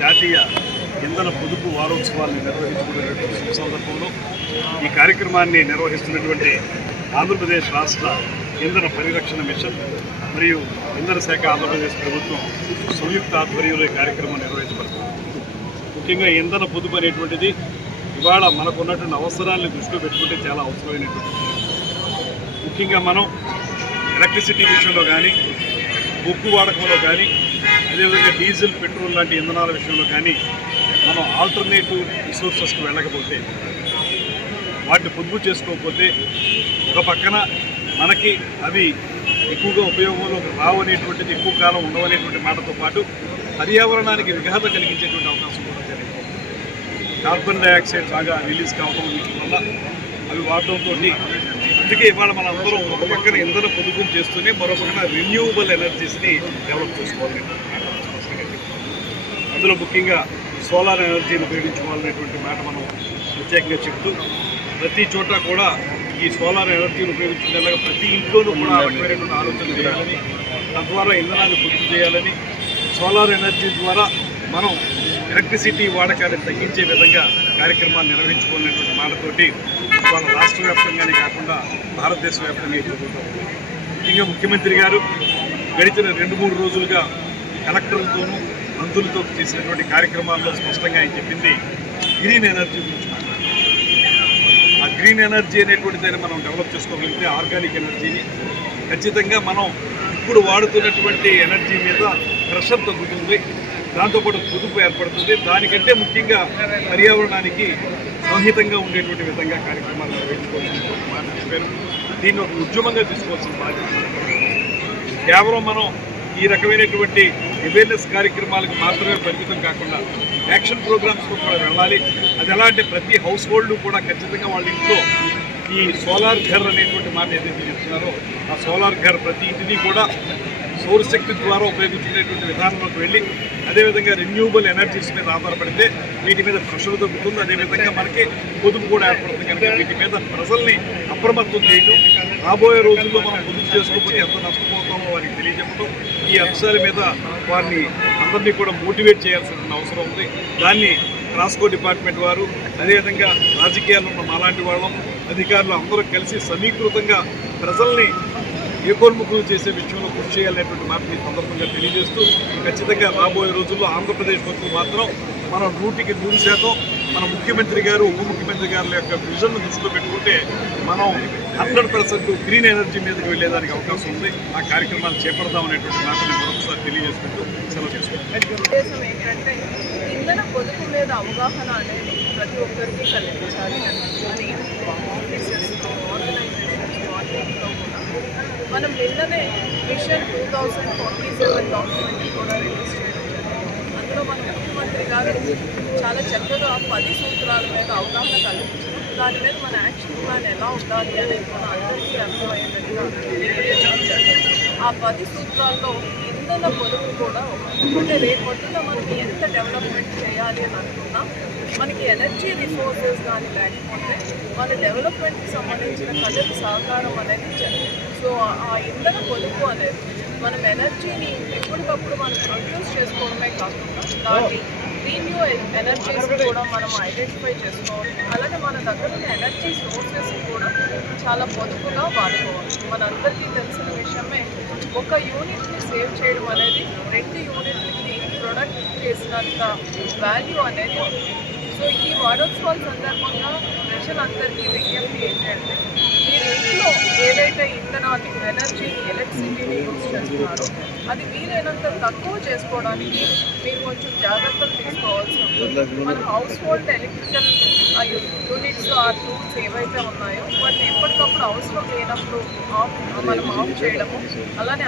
జాతీయ ఇంధన పొదుపు వారోత్సవాలను నిర్వహించుకునేటువంటి సందర్భంలో ఈ కార్యక్రమాన్ని నిర్వహిస్తున్నటువంటి ఆంధ్రప్రదేశ్ రాష్ట్ర ఇంధన పరిరక్షణ మిషన్ మరియు ఇంధన శాఖ ఆంధ్రప్రదేశ్ ప్రభుత్వం సంయుక్త ఆధ్వర్యంలో ఈ కార్యక్రమం నిర్వహించబడుతుంది. ముఖ్యంగా ఇంధన పొదుపు అనేటువంటిది ఇవాళ మనకున్నటువంటి అవసరాలను దృష్టిలో పెట్టుకుంటే చాలా అవసరమైనటువంటిది. ముఖ్యంగా మనం ఎలక్ట్రిసిటీ విషయంలో కానీ, బొగ్గు వాడకంలో కానీ, అదేవిధంగా డీజిల్, పెట్రోల్ లాంటి ఇంధనాల విషయంలో కానీ మనం ఆల్టర్నేటివ్ రిసోర్సెస్కి వెళ్ళకపోతే, వాటిని పొదుపు చేసుకోకపోతే ఒక పక్కన మనకి అవి ఎక్కువగా ఉపయోగంలోకి రావనేటువంటిది, ఎక్కువ కాలం ఉండవనేటువంటి మాటతో పాటు పర్యావరణానికి విఘాత కలిగించేటువంటి అవకాశం కూడా జరిగింది. కార్బన్ డైఆక్సైడ్ బాగా రిలీజ్ కావడం వల్ల అవి వాడటంతో అందుకే ఇవాళ మన అందరం ఒక పక్కన ఇంధన పొదుపులు చేస్తూనే మరో పక్కన రెన్యూవబుల్ ఎనర్జీస్ని డెవలప్ చేసుకోవాలి. అందులో ముఖ్యంగా సోలార్ ఎనర్జీని ఉపయోగించుకోవాలనేటువంటి మాట మనం ప్రత్యేకంగా చెప్తూ ప్రతి చోట కూడా ఈ సోలార్ ఎనర్జీని ఉపయోగించుకునేలాగా ప్రతి ఇంట్లోనూ కూడా రకమైనటువంటి ఆలోచన చేయాలని, తద్వారా ఇంధనాన్ని పొదుపు చేయాలని, సోలార్ ఎనర్జీ ద్వారా మనం ఎలక్ట్రిసిటీ వాడకాన్ని తగ్గించే విధంగా కార్యక్రమాన్ని నిర్వహించుకోవాలనేటువంటి మాటతోటి వాళ్ళ రాష్ట్ర వ్యాప్తంగానే కాకుండా భారతదేశ వ్యాప్తంగా జరుగుతూ ఉంది. ముఖ్యంగా ముఖ్యమంత్రి గారు గడిచిన 2-3 రోజులుగా కలెక్టర్లతోనూ మంత్రులతో చేసినటువంటి కార్యక్రమాల్లో స్పష్టంగా ఆయన చెప్పింది గ్రీన్ ఎనర్జీ గురించి. ఆ గ్రీన్ ఎనర్జీ అనేటువంటి దాన్ని మనం డెవలప్ చేసుకోగలిగితే ఆర్గానిక్ ఎనర్జీని ఖచ్చితంగా మనం ఇప్పుడు వాడుతున్నటువంటి ఎనర్జీ మీద ప్రెషర్ తగ్గుతుంది, దాంతోపాటు పొదుపు ఏర్పడుతుంది. దానికంటే ముఖ్యంగా పర్యావరణానికి సహితంగా ఉండేటువంటి విధంగా కార్యక్రమాలు నిర్వహించుకోవాల్సిన మాట చెప్పారు. దీన్ని ఒక ఉద్యమంగా తీసుకోవాల్సిన బాధ్యత. కేవలం మనం ఈ రకమైనటువంటి అవేర్నెస్ కార్యక్రమాలకు మాత్రమే పరిమితం కాకుండా యాక్షన్ ప్రోగ్రామ్స్లో కూడా వెళ్ళాలి. అది ఎలా అంటే ప్రతి హౌస్ హోల్డ్ కూడా ఖచ్చితంగా వాళ్ళ ఇంట్లో ఈ సోలార్ ఘర్ అనేటువంటి మాట ఏదైతే చెప్తున్నారో ఆ సోలార్ ఘర్ ప్రతి ఇంటిని కూడా సౌరశక్తి ద్వారా ఉపయోగించుకునేటువంటి విధానంలోకి వెళ్ళి, అదేవిధంగా రెన్యూవబుల్ ఎనర్జీస్ మీద ఆధారపడితే వీటి మీద ప్రెషర్ తగ్గుతుంది, అదేవిధంగా మనకి పొదుపు కూడా ఏర్పడుతుంది. కనుక వీటి మీద ప్రజల్ని అప్రమత్తం చేయడం, రాబోయే రోజుల్లో మనం పొదుపు చేసుకోకపోతే ఎంత నష్టపోతామో వారికి తెలియజెప్పడం, ఈ అంశాల మీద వారిని అందరినీ కూడా మోటివేట్ చేయాల్సిన అవసరం ఉంది. దాన్ని ట్రాన్స్పోర్ట్ డిపార్ట్మెంట్ వారు, అదేవిధంగా రాజకీయాల్లో ఉన్న మాలాంటి వాళ్ళం, అధికారులు అందరూ కలిసి సమీకృతంగా ప్రజల్ని ఏకోన్ముఖులు చేసే విషయంలో కృషి చేయాలనేటువంటి మాటని సందర్భంగా తెలియజేస్తూ ఖచ్చితంగా రాబోయే రోజుల్లో ఆంధ్రప్రదేశ్ వరకు మాత్రం మనం 100% మన ముఖ్యమంత్రి గారు, ఉప ముఖ్యమంత్రి గారి యొక్క విజన్ను దృష్టిలో పెట్టుకుంటే మనం 100% గ్రీన్ ఎనర్జీ మీదకి వెళ్ళేదానికి అవకాశం ఉంది. ఆ కార్యక్రమాలు చేపడదామనేటువంటి మాటని మరొకసారి తెలియజేసుకుంటూ సెలవు చేసుకుంటాం. ఏంటంటే ఇంధన పొదుపు మీద అవగాహన అనేది ప్రతి ఒక్కరికి కలిగించాలి అని ఆఫీసెస్, ఆర్గనైజేషన్స్, వాటిలో కూడా మనం నిన్ననే మిషన్ 2047 డాక్యుమెంట్ కూడా రిలీజ్ చేయడం జరిగింది. అందులో మన ముఖ్యమంత్రి గారు చాలా చక్కగా 10 సూత్రాల మీద అవగాహన కల్పించారు. దాని మీద మన యాక్షన్ ప్లాన్ ఎలా ఉండాలి అనేది మన అందరికీ అర్థమయ్యేటట్టుగా తెలియజేయించారు. ఆ 10 సూత్రాల్లో ఇంధన పొదుపు కూడా అంటే రేపొద్దున మనకి ఎంత డెవలప్మెంట్ చేయాలి అని అనుకున్నా మనకి ఎనర్జీ రిసోర్సెస్ కానీ లేకపోతే మన డెవలప్మెంట్కి సంబంధించిన కథలు సహకారం అనేది జరిగింది. సో ఆ ఇంధన పొదుపు అనేది మనం ఎనర్జీని ఎప్పటికప్పుడు మనం ప్రొడ్యూస్ చేసుకోవడమే కాకుండా దాన్ని రీన్యూ ఎనర్జీస్ కూడా మనం ఐడెంటిఫై చేసుకోవాలి. అలాగే మన దగ్గర ఉన్న ఎనర్జీ సోర్సెస్ కూడా చాలా పొదుపుగా వాడుకోవాలి. మనందరికీ తెలిసిన విషయమే, ఒక యూనిట్ని సేవ్ చేయడం అనేది 2 యూనిట్లకి ప్రొడక్ట్ చేసినంత వాల్యూ అనేది ఉంది. సో ఈ వారోత్సవాల సందర్భంగా ప్రజలందరికీ విజ్ఞప్తి ఏంటంటే మీరు ఇంట్లో ఏదైతే ఇంధనాన్ని, ఎనర్జీని, ఎలక్ట్రిసిటీని యూజ్ చేస్తున్నారో అది వీలైనంత తక్కువ చేసుకోవడానికి మీరు కొంచెం జాగ్రత్తలు తీసుకోవాల్సి ఉంటుంది. మన హౌస్ హోల్డ్ ఎలక్ట్రికల్ యూనిట్స్, ఆ టూల్స్ ఏవైతే ఉన్నాయో వాటిని ఎప్పటికప్పుడు అవసరం లేనప్పుడు మనం ఆఫ్ చేయడము, అలానే